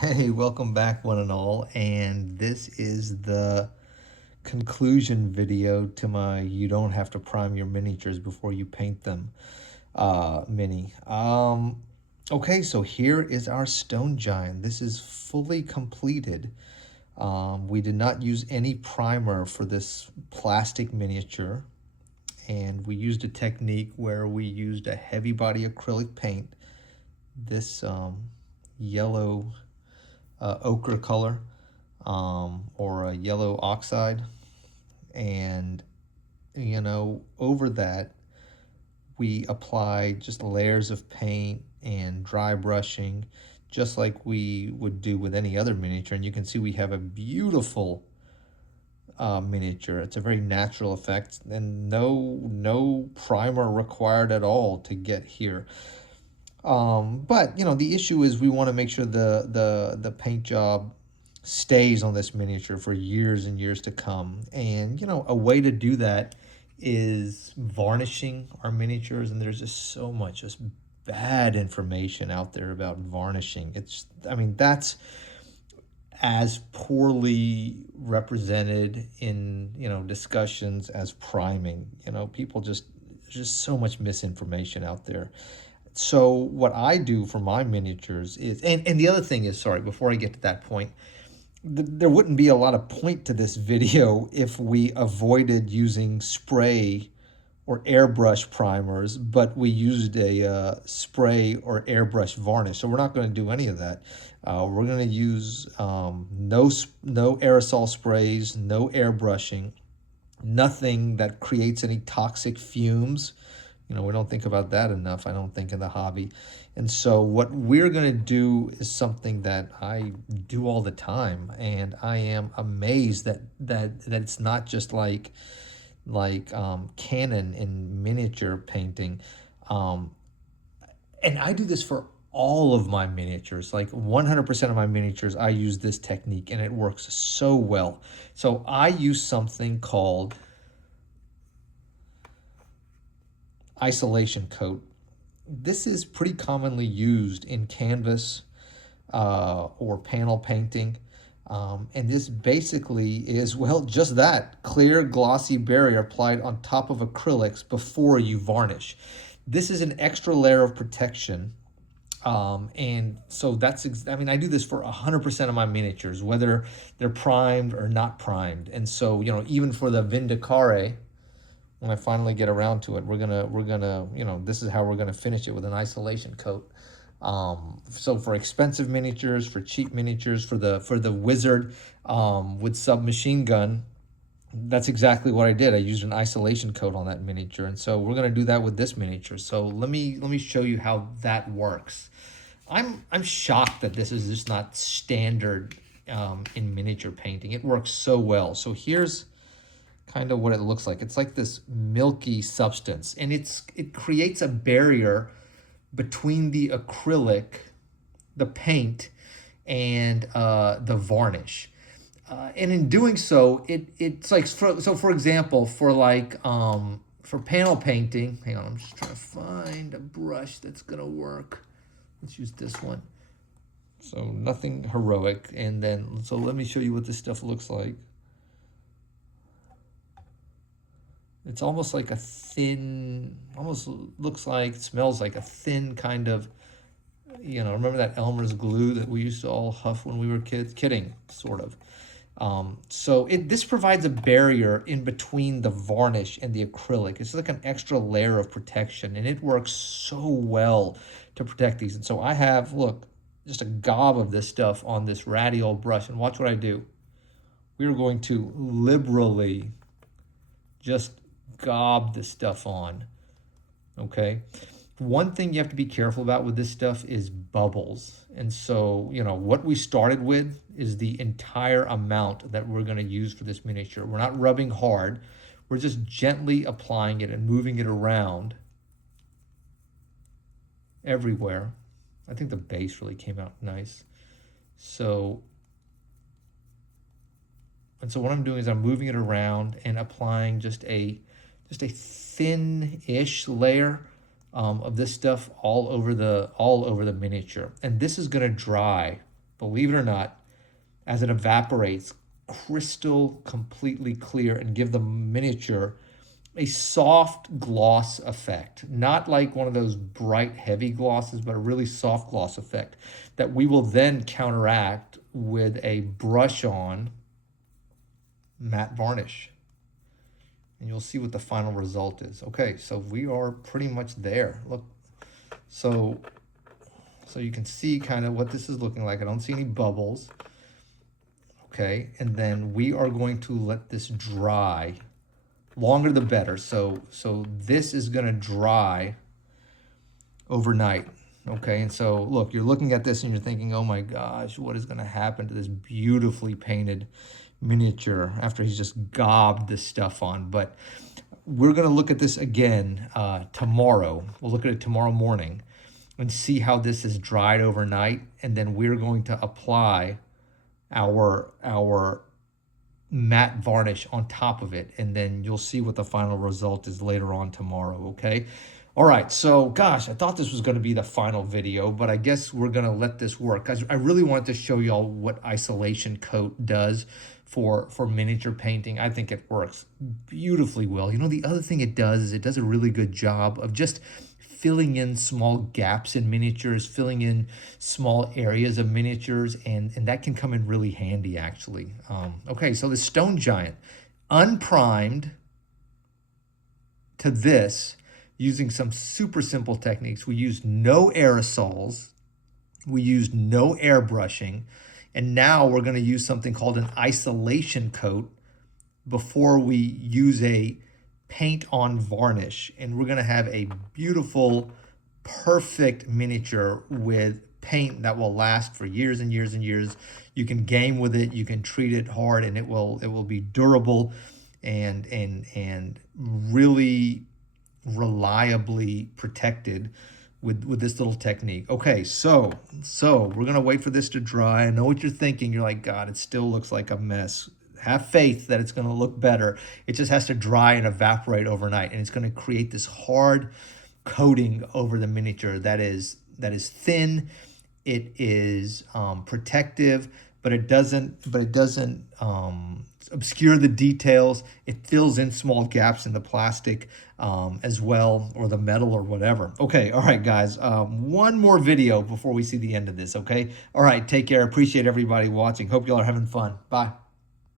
Hey, welcome back one and all, and this is the conclusion video to my "you don't have to prime your miniatures before you paint them" mini. Okay, so here is our stone giant. This is fully completed. We did not use any primer for this plastic miniature, and we used a technique where we used a heavy body acrylic paint, this yellow ochre color, or a yellow oxide. And, over that, we apply just layers of paint and dry brushing, just like we would do with any other miniature. And you can see we have a beautiful miniature. It's a very natural effect, and no primer required at all to get here. But the issue is we want to make sure the paint job stays on this miniature for years and years to come. And a way to do that is varnishing our miniatures, and there's just so much just bad information out there about varnishing. That's as poorly represented in discussions as priming. People just there's just so much misinformation out there. So what I do for my miniatures is, and the other thing is, sorry, before I get to that point, there wouldn't be a lot of point to this video if we avoided using spray or airbrush primers, but we used a spray or airbrush varnish. So we're not going to do any of that. We're going to use no aerosol sprays, no airbrushing, nothing that creates any toxic fumes. We don't think about that enough, I don't think, in the hobby. And so what we're going to do is something that I do all the time, and I am amazed that it's not just like Canon in miniature painting. And I do this for all of my miniatures. Like 100% of my miniatures, I use this technique, and it works so well. So I use something called isolation coat. This is pretty commonly used in canvas or panel painting. And this basically is, well, just that clear glossy barrier applied on top of acrylics before you varnish. This is an extra layer of protection. And so I do this for 100% of my miniatures, whether they're primed or not primed. And so, even for the Vindicare, when I finally get around to it, we're gonna this is how we're gonna finish it, with an isolation coat. So for expensive miniatures, for cheap miniatures, for the wizard with submachine gun, that's exactly what I did. I used an isolation coat on that miniature, and so we're gonna do that with this miniature. So let me show you how that works. I'm shocked that this is just not standard in miniature painting. It works so well. So here's kind of what it looks like. It's like this milky substance, and it creates a barrier between the acrylic, the paint, and the varnish. And in doing so, it's like, for example, for panel painting, hang on, I'm just trying to find a brush that's gonna work. Let's use this one. So nothing heroic. And then, so let me show you what this stuff looks like. It's almost like a thin, almost looks like, smells like a thin kind of, remember that Elmer's glue that we used to all huff when we were kids? Kidding, sort of. So this provides a barrier in between the varnish and the acrylic. It's like an extra layer of protection, and it works so well to protect these. And so I have, look, just a gob of this stuff on this ratty old brush, and watch what I do. We're going to liberally just gob this stuff on, okay? One thing you have to be careful about with this stuff is bubbles. And so, what we started with is the entire amount that we're going to use for this miniature. We're not rubbing hard. We're just gently applying it and moving it around everywhere. I think the base really came out nice. So what I'm doing is I'm moving it around and applying just a thin-ish layer of this stuff all over the miniature. And this is going to dry believe it or not, as it evaporates, crystal completely clear and give the miniature a soft gloss effect. Not like one of those bright, heavy glosses, but a really soft gloss effect that we will then counteract with a brush on matte varnish. And you'll see what the final result is. Okay, so we are pretty much there. Look, so you can see kind of what this is looking like. I don't see any bubbles. Okay, and then we are going to let this dry. Longer the better. So this is going to dry overnight. Okay, and so look, you're looking at this and you're thinking, oh my gosh, what is going to happen to this beautifully painted miniature after he's just gobbed this stuff on? But we're going to look at this again tomorrow. We'll look at it tomorrow morning and see how this is dried overnight, and then we're going to apply our matte varnish on top of it, and then you'll see what the final result is later on tomorrow. Okay, all right, so gosh, I thought this was going to be the final video, but I guess we're going to let this work because I really wanted to show y'all what isolation coat does for miniature painting. I think it works beautifully well. You know, the other thing it does is it does a really good job of just filling in small gaps in miniatures, filling in small areas of miniatures, and that can come in really handy, actually. Okay, so the Stone Giant, unprimed to this, using some super simple techniques. We used no aerosols, we used no airbrushing, and now we're going to use something called an isolation coat before we use a paint on varnish, and we're going to have a beautiful, perfect miniature with paint that will last for years and years and years. You can game with it, you can treat it hard, and it will be durable and really reliably protected with this little technique. Okay, so we're gonna wait for this to dry. I know what you're thinking. You're like, God, it still looks like a mess. Have faith that it's going to look better. It just has to dry and evaporate overnight, and it's going to create this hard coating over the miniature that is thin. It is protective, but it doesn't obscure the details. It fills in small gaps in the plastic as well, or the metal or whatever. Okay, all right, guys. One more video before we see the end of this. Okay, all right. Take care. Appreciate everybody watching. Hope y'all are having fun. Bye.